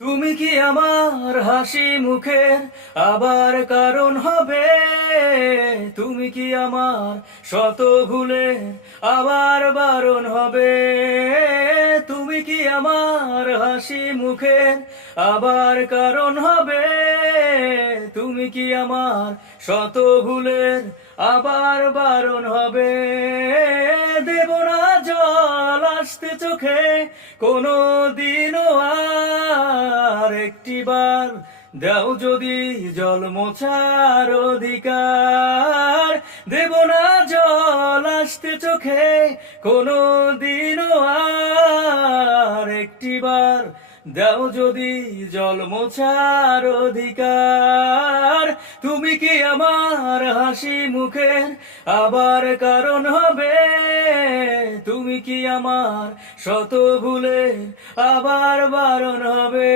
তুমি কি আমার হাসি মুখের আবার কারণ হবে? তুমি কি আমার শত ভুলের আবার বারণ হবে? তুমি কি আমার হাসি মুখের আবার কারণ হবে? তুমি কি আমার শত ভুলের আবার বারণ হবে? দেব না জল আসতে চোখে কোনো দিনও আর, একটিবার দাও যদি জল মোছার অধিকার। দেব না জল আসতে চোখে কোনো দিনও আর, একটিবার দাও যদি জল মোছার অধিকার। তুমি কি আমার হাসি মুখের আবার কারণ হবে? তুমি কি আমার শত ভুলের আবার বারণ হবে?